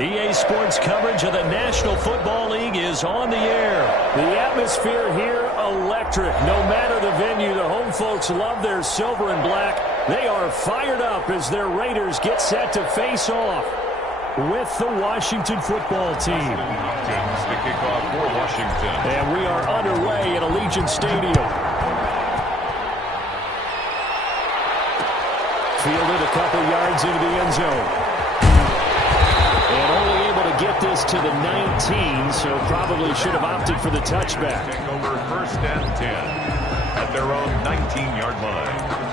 EA Sports coverage of the National Football League is on the air. The atmosphere here, electric. No matter the venue, the home folks love their silver and black. They are fired up as their Raiders get set to face off with the Washington football team. The kickoff for Washington. And we are underway at Allegiant Stadium. Fielded a couple yards into the end zone. And only able to get this to the 19, so probably should have opted for the touchback. Take over 1st and 10 at their own 19-yard line.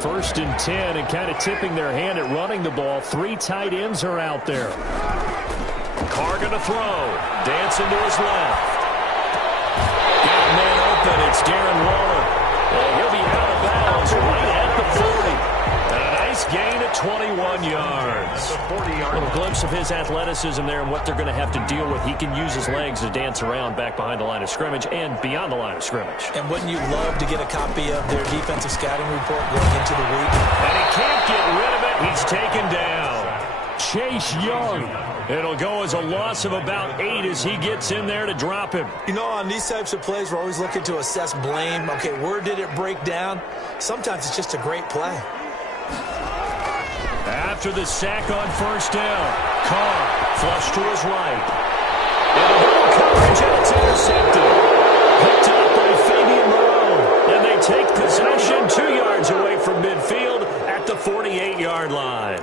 First and 10, and kind of tipping their hand at running the ball. 3 tight ends are out there. Carr going to throw. Dancing to his left. Got a man open. It's Darren Waller. And he'll be out of bounds right at the 40. And a nice gain at 21 yards. A little glimpse of his athleticism there and what they're going to have to deal with. He can use his legs to dance around back behind the line of scrimmage and beyond the line of scrimmage. And wouldn't you love to get a copy of their defensive scouting report going into the week? And he can't get rid of it. He's taken down. Chase Young. It'll go as a loss of about 8 as he gets in there to drop him. You know, on these types of plays, we're always looking to assess blame. Okay, where did it break down? Sometimes it's just a great play. After the sack on 1st down, Carr flush to his right. It'll go coverage, and it's intercepted. Picked up by Fabian Moreau. And they take possession 2 yards away from midfield at the 48-yard line.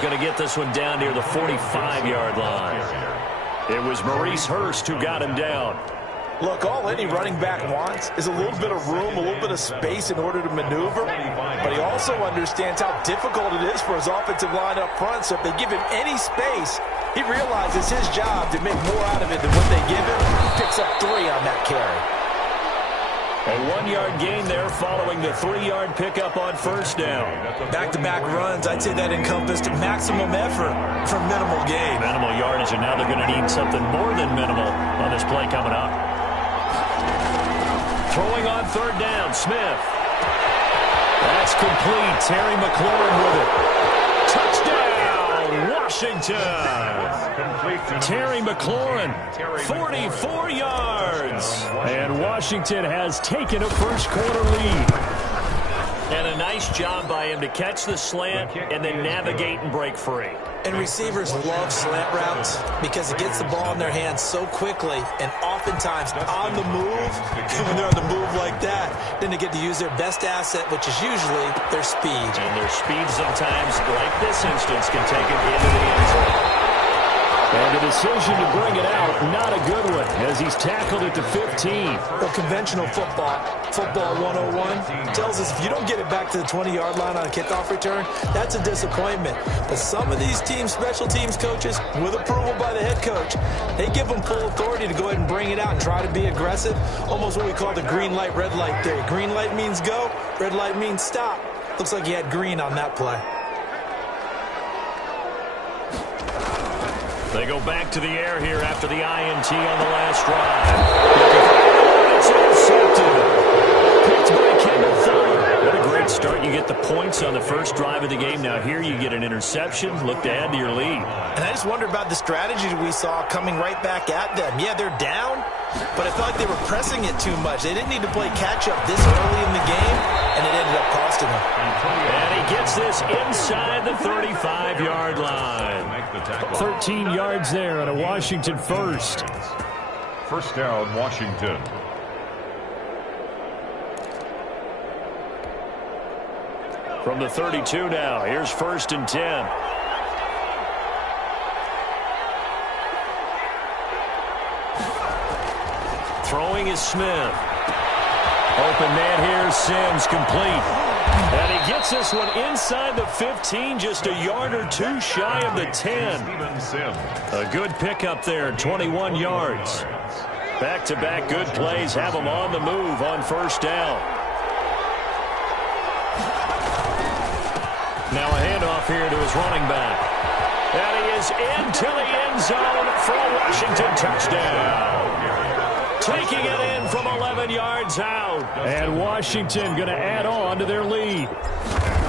Going to get this one down near the 45-yard line. It was Maurice Hurst who got him down. Look, all any running back wants is a little bit of room, a little bit of space in order to maneuver. But he also understands how difficult it is for his offensive line up front. So if they give him any space, he realizes his job to make more out of it than what they give him. He picks up 3 on that carry. A 1-yard gain there following the 3-yard pickup on 1st down. Back-to-back runs, I'd say that encompassed maximum effort for minimal gain. Minimal yardage, and now they're going to need something more than minimal on this play coming up. Throwing on 3rd down, Smith. That's complete. Terry McLaurin with it. Touchdown, Washington. Terry McLaurin, 44 yards. And Washington has taken a first-quarter lead. And a nice job by him to catch the slant and then navigate and break free. And receivers love slant routes because it gets the ball in their hands so quickly and oftentimes on the move. When they're on the move like that, then they get to use their best asset, which is usually their speed. And their speed sometimes, like this instance, can take it into the end zone. And the decision to bring it out, not a good one, as he's tackled at the 15. Well, conventional football 101, tells us if you don't get it back to the 20-yard line on a kickoff return, that's a disappointment. But some of these teams, special teams coaches, with approval by the head coach, they give them full authority to go ahead and bring it out and try to be aggressive, almost what we call the green light, red light theory. Green light means go, red light means stop. Looks like he had green on that play. They go back to the air here after the INT on the last drive. It's intercepted. Picked by Kendall Fuller. What a great start. You get the points on the first drive of the game. Now here you get an interception. Look to add to your lead. And I just wonder about the strategy we saw coming right back at them. Yeah, they're down, but I felt like they were pressing it too much. They didn't need to play catch-up this early in the game, and it ended up costing them. And he gets this inside the 35-yard line. 13 yards there on a Washington first. 1st down, Washington. From the 32 now, here's 1st and 10. Throwing is Smith. Open man here, Sims complete. And he gets this one inside the 15, just a yard or two shy of the 10. A good pickup there, 21 yards. Back-to-back good plays have him on the move on first down. Now a handoff here to his running back. And he is into the end zone for a Washington touchdown. Taking it in from 11 yards out. And Washington going to add on to their lead.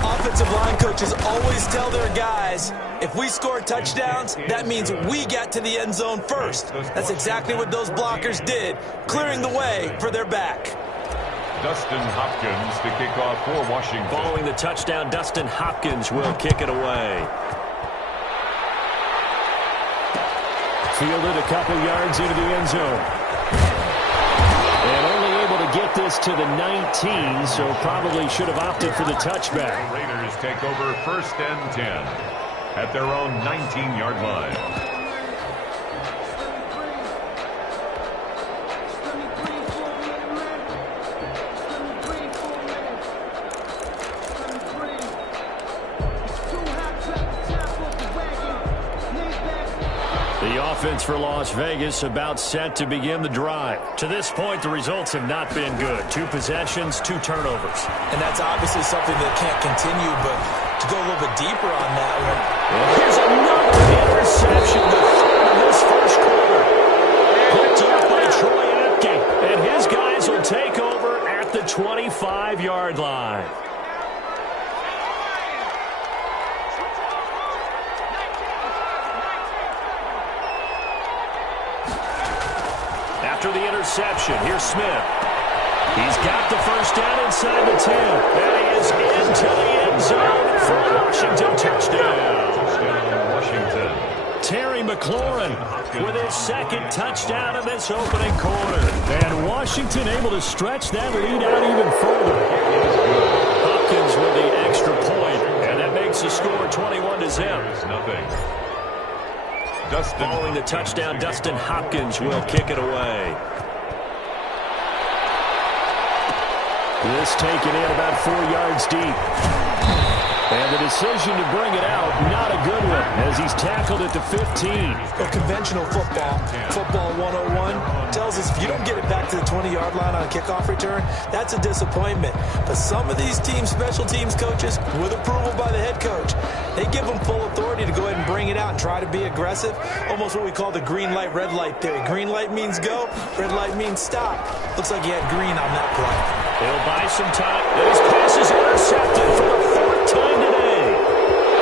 Offensive line coaches always tell their guys, if we score touchdowns, that means we get to the end zone first. That's exactly what those blockers did, clearing the way for their back. Dustin Hopkins to kick off for Washington. Following the touchdown, Dustin Hopkins will kick it away. Fielded a couple yards into the end zone. And only able to get this to the 19, so probably should have opted for the touchback. The Raiders take over first and 10 at their own 19-yard line. The offense for Las Vegas about set to begin the drive. To this point, the results have not been good. 2 possessions, 2 turnovers. And that's obviously something that can't continue, but to go a little bit deeper on that one. Here's another interception, the third of this first quarter. Picked up by Troy Apke, and his guys will take over at the 25-yard line. After the interception, here's Smith. He's got the first down inside the 10. And he is into the end zone for a Washington touchdown. Washington. Terry McLaurin with his second touchdown in this opening quarter. And Washington able to stretch that lead out even further. Hopkins with the extra point, and that makes the score 21-0. Nothing. Following the touchdown, Dustin Hopkins will kick it away. This taken in about 4 yards deep. And the decision to bring it out, not a good one, as he's tackled at the 15. Well, conventional football 101, tells us if you don't get it back to the 20-yard line on a kickoff return, that's a disappointment. But some of these special teams coaches, with approval by the head coach, they give them full authority to go ahead and bring it out and try to be aggressive. Almost what we call the green light, red light theory. Green light means go, red light means stop. Looks like he had green on that play. He'll buy some time. And his pass is intercepted for the 4th time today.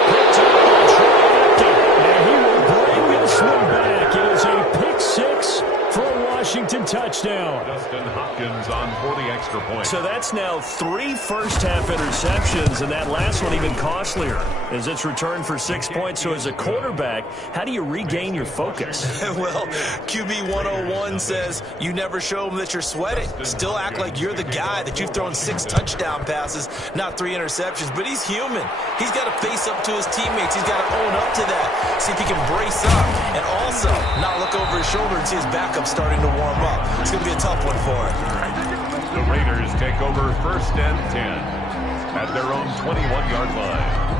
Picked up by Troy Apke, and he will bring this one back. It is a pick 6 for a Washington touchdown. Dustin Hopkins on for the extra point. So that's now 3 first-half interceptions, and that last one even costlier as it's returned for 6 points. So as a quarterback, how do you regain your focus? Well, QB 101 says you never show them that you're sweating. Still act like you're the guy that you've thrown 6 touchdown passes, not 3 interceptions. But he's human. He's got to face up to his teammates. He's got to own up to that, see if he can brace up, and also not look over his shoulder and see his backup starting to warm up. It's going to be a tough one for him. The Raiders take over first and 10 at their own 21-yard line.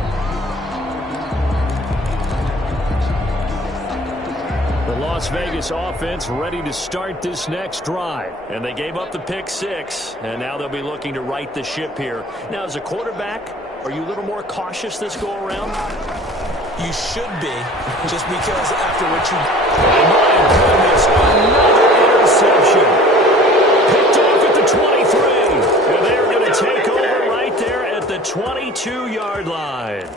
The Las Vegas offense ready to start this next drive. And they gave up the pick 6, and now they'll be looking to right the ship here. Now, as a quarterback, are you a little more cautious this go-around? You should be, just because after what you... Oh, my goodness, another interception. Picked off at the 23. And they're going to take over right there at the 22-yard line.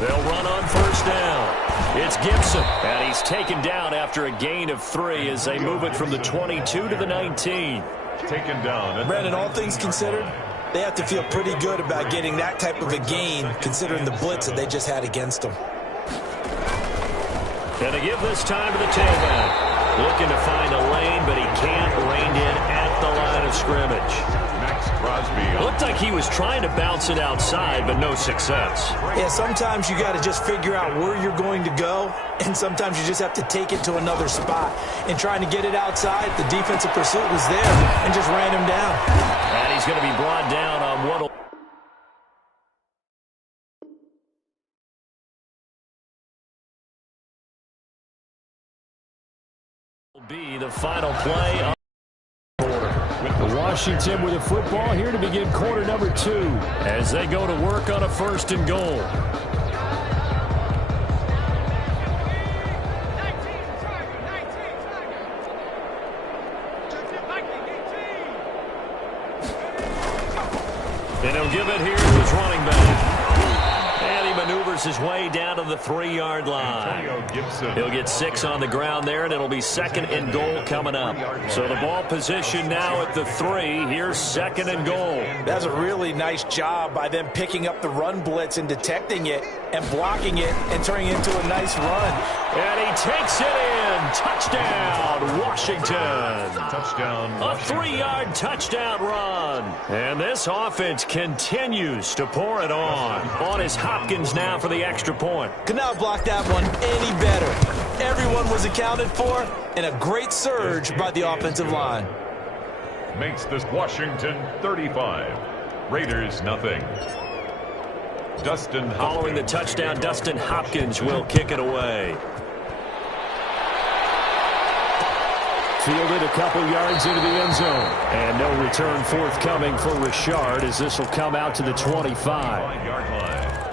They'll run on first down. It's Gibson, and he's taken down after a gain of 3 as they move it from the 22 to the 19. Taken down. Brandon, all things considered, they have to feel pretty good about getting that type of a gain, considering the blitz that they just had against them. And to give this time to the tailback. Looking to find a lane, but he can't rein in at the line of scrimmage. Looked like he was trying to bounce it outside, but no success. Yeah, sometimes you got to just figure out where you're going to go, and sometimes you just have to take it to another spot. And trying to get it outside, the defensive pursuit was there and just ran him down. And he's going to be brought down on what will be the final play of the Washington with the football here to begin quarter number 2 as they go to work on a 1st and goal. And he'll give it here to his running back. And he maneuvers his way down to the 3-yard line. He'll get 6 on the ground there, and it'll be 2nd and goal coming up. So the ball position now at the 3. Here's 2nd and goal. That's a really nice job by them picking up the run blitz and detecting it and blocking it and turning it into a nice run. And he takes it in. Touchdown, Washington. Touchdown. A 3-yard touchdown run. And this offense continues to pour it on his Hopkins now for the extra point. Could not block that one any better. Everyone was accounted for, and a great surge by the offensive line. Makes this Washington 35. Raiders nothing. Dustin Hopkins. Following the touchdown, Dustin Hopkins will kick it away. Fielded a couple yards into the end zone. And no return forthcoming for Richard as this will come out to the 25. 5-yard line.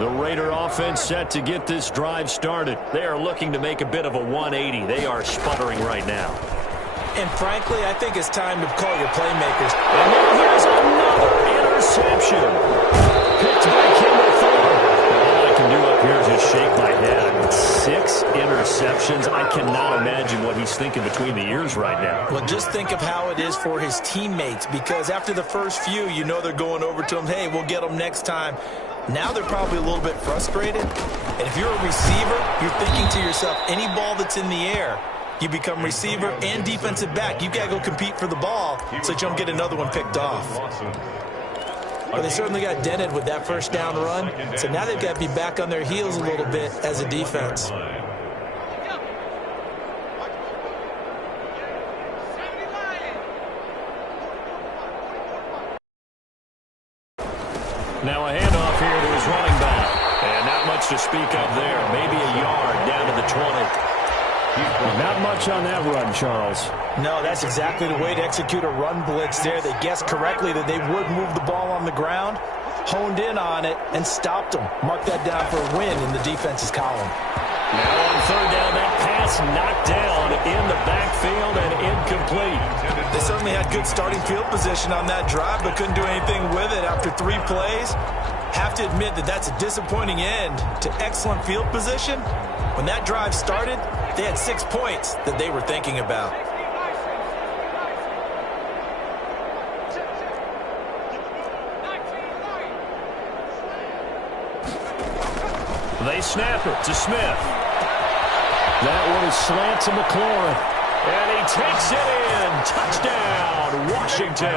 The Raider offense set to get this drive started. They are looking to make a bit of a 180. They are sputtering right now. And frankly, I think it's time to call your playmakers. And now here's another interception. Picked by Kendall Thorne. All I can do up here is just shake my head. 6 interceptions. I cannot imagine what he's thinking between the ears right now. Well, just think of how it is for his teammates, because after the first few, you know they're going over to him, hey, we'll get them next time. Now they're probably a little bit frustrated. And if you're a receiver, you're thinking to yourself, any ball that's in the air, you become receiver and defensive back. You've got to go compete for the ball so that you don't get another one picked off. But they certainly got dented with that first down run. So now they've got to be back on their heels a little bit as a defense. Now a handoff here to his running back. And not much to speak of there. Maybe a yard down to the 20. Not much on that run, Charles. No, that's exactly the way to execute a run blitz there. They guessed correctly that they would move the ball on the ground, honed in on it, and stopped them. Mark that down for a win in the defense's column. Now on 3rd down, that pass knocked down in the backfield and incomplete. They certainly had good starting field position on that drive, but couldn't do anything with it after 3 plays. Have to admit that that's a disappointing end to excellent field position. When that drive started, they had 6 points that they were thinking about. They snap it to Smith. That one is slant to McLaurin. And he takes it in. Touchdown, Washington.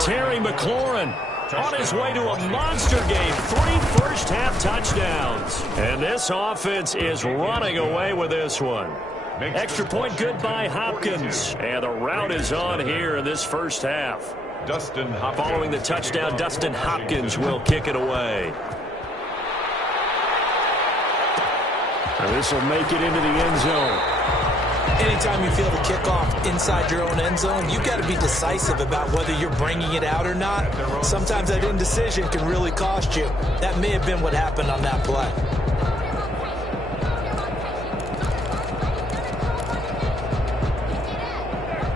Terry McLaurin on his way to a monster game. 3 first-half touchdowns. And this offense is running away with this one. Extra point good by Hopkins. And the route is on here in this first half. Dustin Hopkins. Following the touchdown, Dustin Hopkins will kick it away. And this will make it into the end zone. Anytime you feel the kickoff inside your own end zone, you've got to be decisive about whether you're bringing it out or not. Sometimes that indecision can really cost you. That may have been what happened on that play.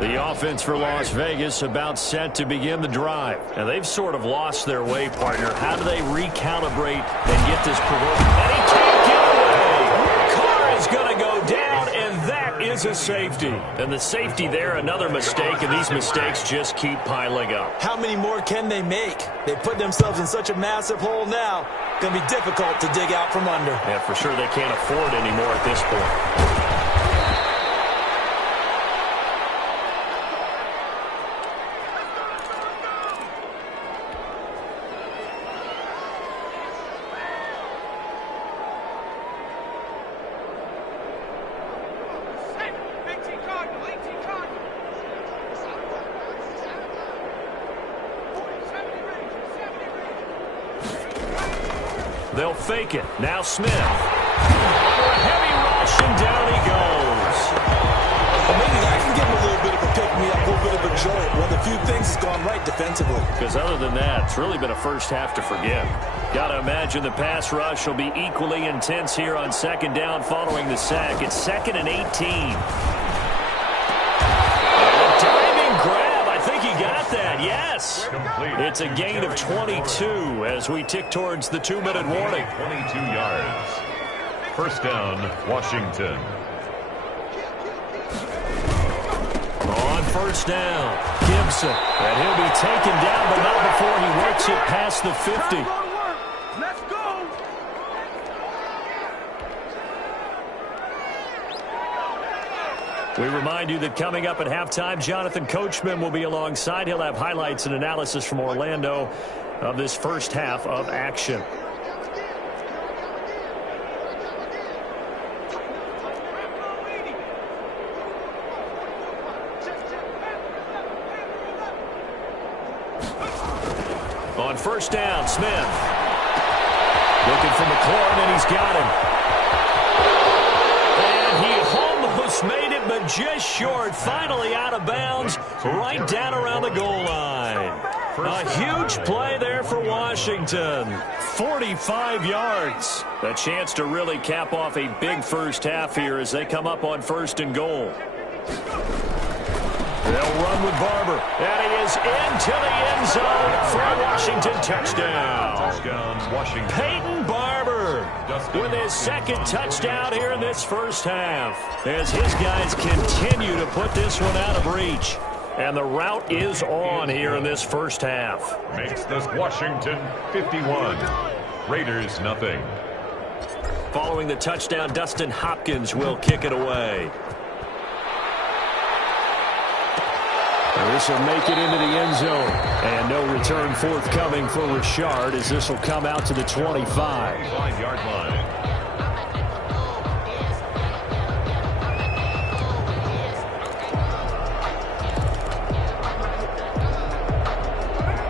The offense for Las Vegas about set to begin the drive. And they've sort of lost their way, partner. How do they recalibrate and get this provoking? And he can't get away. Carr is going to go down, and that is a safety. And the safety there, another mistake, and these mistakes just keep piling up. How many more can they make? They put themselves in such a massive hole now. going to be difficult to dig out from under. Yeah, for sure they can't afford anymore at this point. They'll fake it. Now Smith. Under a heavy rush, and down he goes. Well, maybe that can give him a little bit of a pick-me-up, a little bit of a jolt. Well, the few things has gone right defensively. Because other than that, it's really been a first half to forget. Got to imagine the pass rush will be equally intense here on second down following the sack. It's 2nd and 18. Diving grab. I think he got that. Yes. It's a gain of 22 as we tick towards the 2-minute warning. 22 yards. First down, Washington. On first down, Gibson. And he'll be taken down, but not before he works it past the 50. Let's go. We remind you that coming up at halftime, Jonathan Coachman will be alongside. He'll have highlights and analysis from Orlando of this first half of action. On first down, Smith. Looking for McLaurin, and he's got him. And he almost made it, but just short. Finally out of bounds, right down around the goal line. A huge play there for Washington. 45 yards. A chance to really cap off a big first half here as they come up on 1st and goal. They'll run with Barber. And he is into the end zone for a Washington touchdown. Touchdown, Washington. Peyton Barber with his 2nd touchdown here in this first half as his guys continue to put this one out of reach. And the route is on here in this first half. Makes this Washington 51. Raiders nothing. Following the touchdown, Dustin Hopkins will kick it away. This will make it into the end zone. And no return forthcoming for Richard as this will come out to the 25. 5-yard line.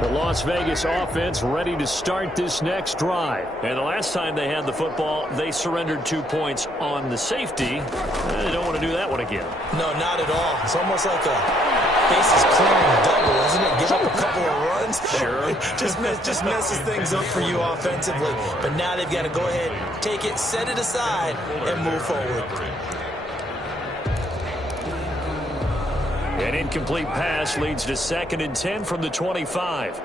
The Las Vegas offense ready to start this next drive. And the last time they had the football, they surrendered 2 points on the safety. They don't want to do that one again. No, not at all. It's almost like a bases clearing double, isn't it? Give up a couple of runs. Sure. just messes things up for you offensively. But now they've got to go ahead, take it, set it aside, and move forward. An incomplete pass leads to 2nd and 10 from the 25.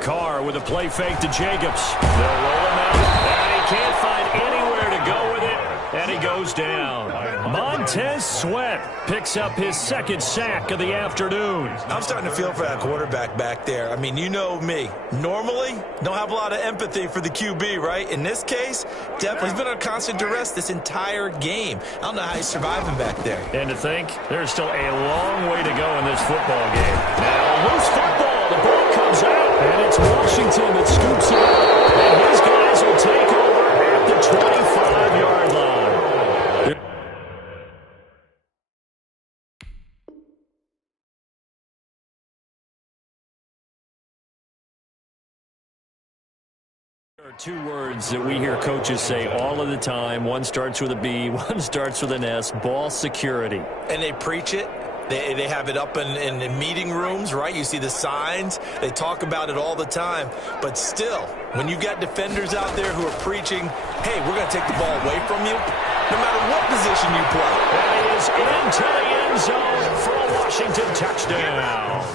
Carr with a play fake to Jacobs. They'll roll him out, and he can't find anywhere to go with it, and he goes down. Montez Sweat picks up his 2nd sack of the afternoon. I'm starting to feel for that quarterback back there. I mean, you know me. Normally, don't have a lot of empathy for the QB, right? In this case, definitely he's been under constant duress this entire game. I don't know how he's surviving back there. And to think, there's still a long way to go in this football game. Now, loose football. The ball comes out, and it's Washington that scoops it up. And his guys will take over at the 25-yard line. There are 2 words that we hear coaches say all of the time. One starts with a B, one starts with an S, ball security. And they preach it. They have it up in meeting rooms, right? You see the signs. They talk about it all the time. But still, when you've got defenders out there who are preaching, hey, we're going to take the ball away from you, no matter what position you play. And he is into the end zone for a Washington touchdown.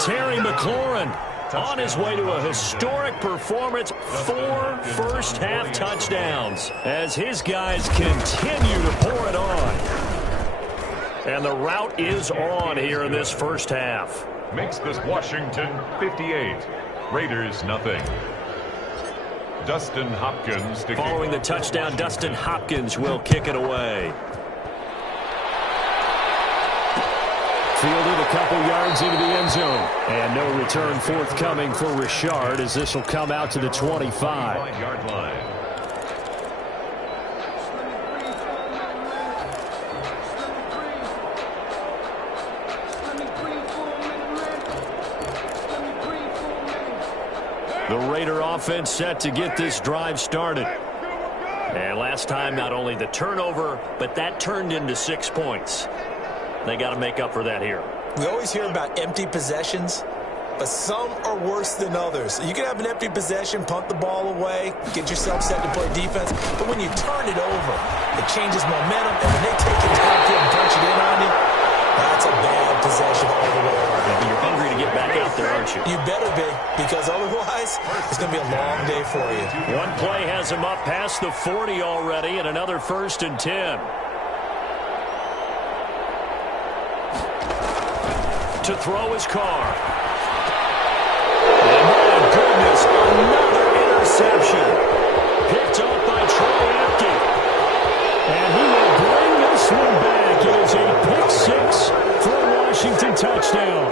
Terry McLaurin on his way to a historic performance, 4 first-half touchdowns as his guys continue to pour it on. And the route is on here in this first half. makes this Washington 58. Raiders nothing. Dustin Hopkins. Following the touchdown, Dustin Hopkins will kick it away. Fielded a couple yards into the end zone. And no return forthcoming for Richard as this will come out to the 25. 25-yard line. The Raider offense set to get this drive started. And last time, not only the turnover, but that turned into 6 points. They got to make up for that here. We always hear about empty possessions, but some are worse than others. You can have an empty possession, punt the ball away, get yourself set to play defense, but when you turn it over, it changes momentum, and when they take it downfield and punch it in on you, that's a bad possession all the way around. Yeah, you're hungry to get back out there, aren't you? You better be, because otherwise, it's going to be a long day for you. One play has him up past the 40 already, and another 1st and 10. To throw his car. And my goodness, another interception. Picked off by Troy Apke. And he will bring this one back. It is a pick 6 for a Washington touchdown.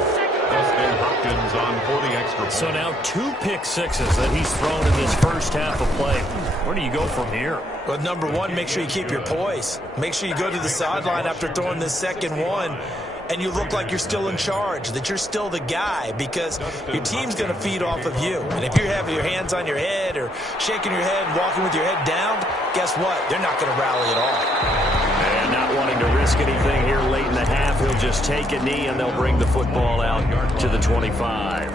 Dustin Hopkins on for the extra point. So now 2 pick sixes that he's thrown in this first half of play. Where do you go from here? Well, number one, make sure you keep your poise. Make sure you go to the sideline after throwing this second one, and you look like you're still in charge, that you're still the guy, because your team's going to feed off of you. And if you're having your hands on your head or shaking your head, walking with your head down, guess what? They're not going to rally at all. And not wanting to risk anything here late in the half, he'll just take a knee, and they'll bring the football out to the 25.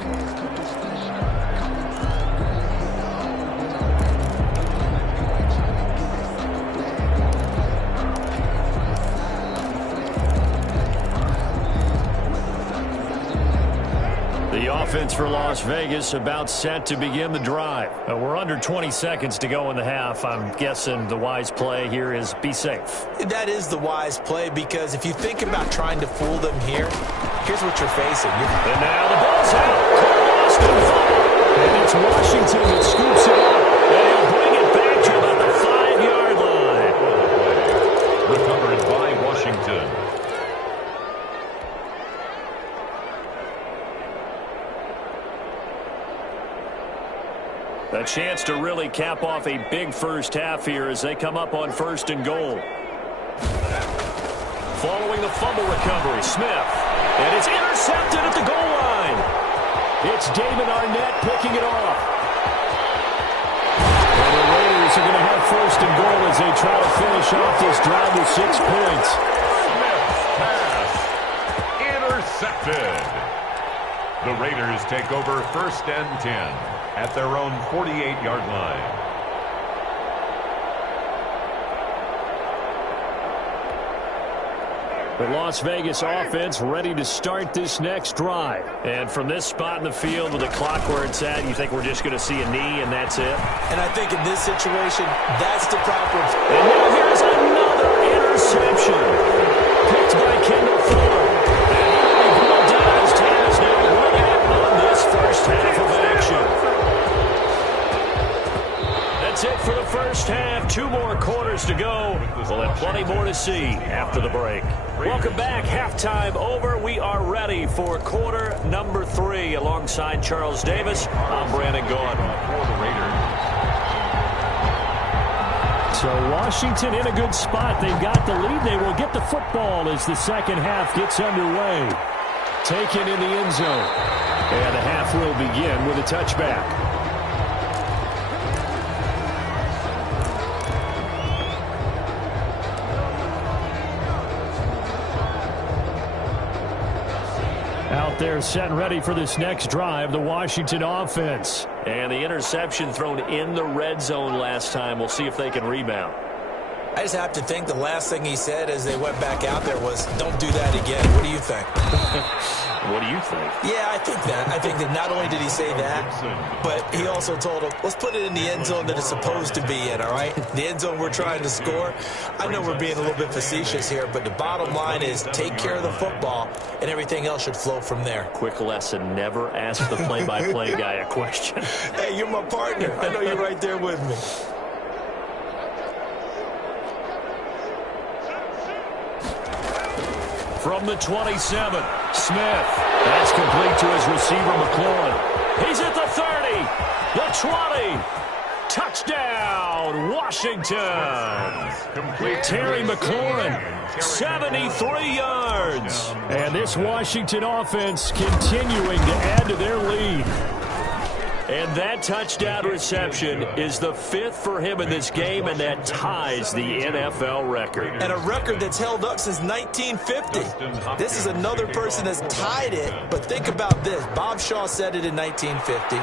The offense for Las Vegas about set to begin the drive. We're under 20 seconds to go in the half. I'm guessing the wise play here is be safe. That is the wise play, because if you think about trying to fool them here, here's what you're facing. And now the ball's out. And it's Washington that scoops it up. And he'll bring it back to about the 5-yard line. Recovered by Washington. A chance to really cap off a big first half here as they come up on 1st and goal. Following the fumble recovery, Smith. And it's intercepted at the goal line. It's David Arnett picking it off. And the Raiders are going to have 1st and goal as they try to finish off this drive with 6 points. Smith's pass intercepted. The Raiders take over 1st and 10. At their own 48-yard line. The Las Vegas offense ready to start this next drive. And from this spot in the field with the clock where it's at, you think we're just going to see a knee and that's it? And I think in this situation, that's the proper. And now here's another interception. Picked by Kendall Fuller. And he will down. His time is now run out on this first half of action. That's it for the first half. 2 more quarters to go. We'll have plenty more to see after the break. Welcome back. Halftime over. We are ready for quarter number 3. Alongside Charles Davis, I'm Brandon Gaud. For the Raiders. So Washington in a good spot. They've got the lead. They will get the football as the second half gets underway. Taken in the end zone. And the half will begin with a touchback. Out there set and ready for this next drive, the Washington offense. And the interception thrown in the red zone last time. We'll see if they can rebound. I just have to think the last thing he said as they went back out there was, don't do that again. What do you think? What do you think? Yeah, I think that. I think that not only did he say that, but he also told him, let's put it in the end zone that it's supposed to be in, all right? The end zone we're trying to score. I know we're being a little bit facetious here, but the bottom line is take care of the football, and everything else should flow from there. Quick lesson, never ask the play-by-play guy a question. Hey, you're my partner. I know you're right there with me. From the 27, Smith. That's complete to his receiver, McLaurin. He's at the 30, the 20. Touchdown, Washington. Terry McLaurin, 73 yards. And this Washington offense continuing to add to their lead. And that touchdown reception is the 5th for him in this game, and that ties the NFL record. And a record that's held up since 1950. This is another person that's tied it, but think about this. Bob Shaw said it in 1950.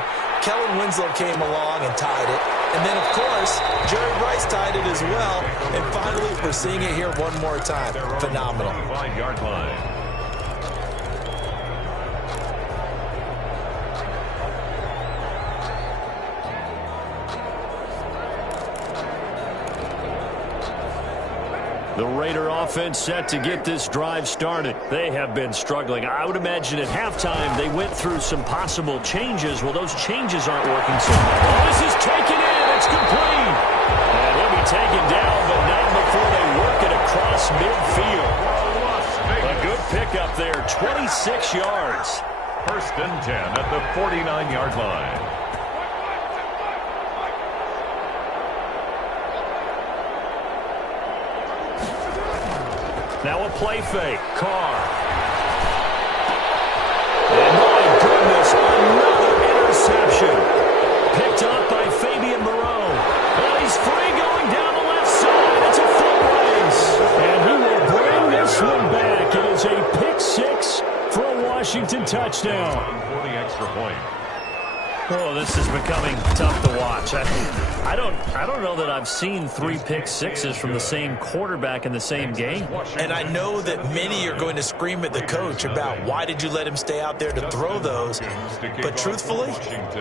Kellen Winslow came along and tied it. And then, of course, Jerry Rice tied it as well. And finally, we're seeing it here one more time. Phenomenal. 5-yard line. The Raider offense set to get this drive started. They have been struggling. I would imagine at halftime they went through some possible changes. Well, those changes aren't working so well. Oh, this is taken in. It's complete. And he'll be taken down, but not before they work it across midfield. A good pickup there, 26 yards. 1st and 10 at the 49-yard line. Now a play fake. Carr. And my goodness, another interception. Picked up by Fabian Moreau. And he's free going down the left side. It's a foot race. And he will bring this one back. It is a pick six for a Washington touchdown. For the extra point. Oh, this is becoming tough to watch. I don't know that I've seen 3 pick sixes from the same quarterback in the same game. And I know that many are going to scream at the coach about why did you let him stay out there to throw those. But truthfully,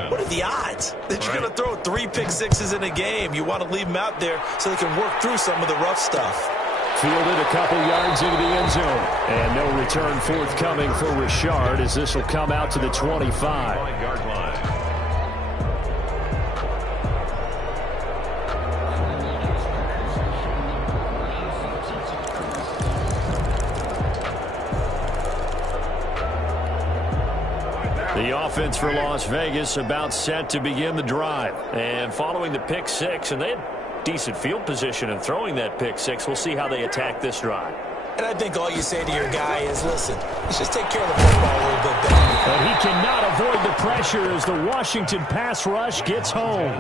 what are the odds that you're going to throw 3 pick sixes in a game? You want to leave them out there so they can work through some of the rough stuff. Fielded a couple yards into the end zone. And no return forthcoming for Richard as this will come out to the 25. 5-yard line. The offense for Las Vegas about set to begin the drive. And following the pick six, and they had decent field position in throwing that pick six. We'll see how they attack this drive. And I think all you say to your guy is, listen, let's just take care of the football a little bit better. But he cannot avoid the pressure as the Washington pass rush gets home.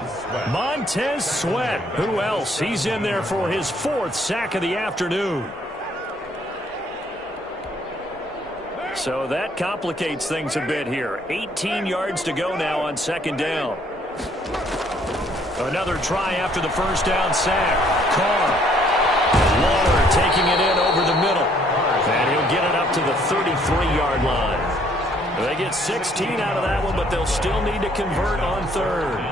Montez Sweat. Who else? He's in there for his 4th sack of the afternoon. So that complicates things a bit here. 18 yards to go now on 2nd down. Another try after the first down sack. Carr. Waller taking it in over the middle. And he'll get it up to the 33-yard line. They get 16 out of that one, but they'll still need to convert on 3rd.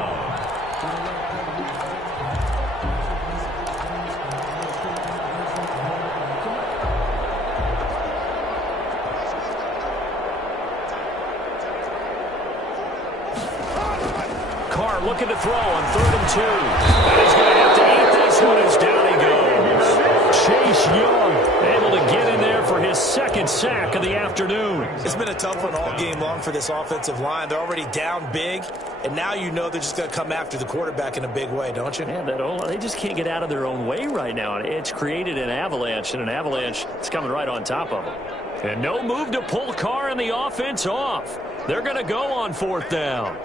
Carr looking to throw on 3rd and 2. And he's going to have to eat this one as down he goes. Chase Young able to get in there for his 2nd sack of the afternoon. It's been a tough one all game long for this offensive line. They're already down big, and now you know they're just going to come after the quarterback in a big way, don't you? Yeah, they just can't get out of their own way right now. It's created an avalanche, and an avalanche is coming right on top of them. And no move to pull Carr and the offense off. They're going to go on 4th down.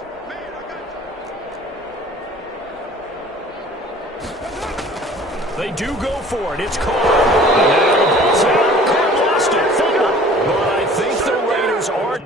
They do go for it. It's Carr. And now the ball's out. Carr lost it. Fumble. But I think the Raiders are